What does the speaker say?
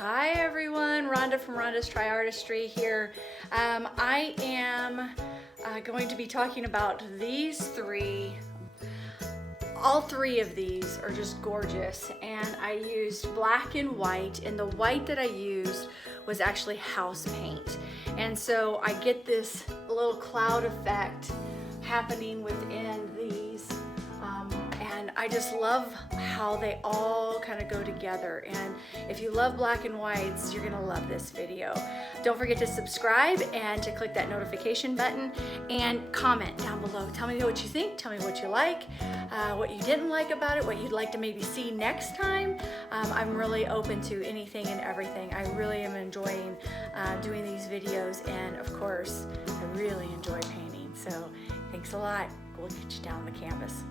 Hi everyone, Rhonda from Rhonda's Tri-RRR-tistry here. I am going to be talking about these three. All three of these are just gorgeous, and I used black and white, and the white that I used was actually house paint. And so I get this little cloud effect happening within these. And I just love how they all kind of go together. And if you love black and whites, you're gonna love this video. Don't forget to subscribe and to click that notification button and comment down below. Tell me what you think, tell me what you like, what you didn't like about it, what you'd like to maybe see next time. I'm really open to anything and everything. I really am enjoying doing these videos, and of course, I really enjoy painting. So thanks a lot. We'll get you down the canvas.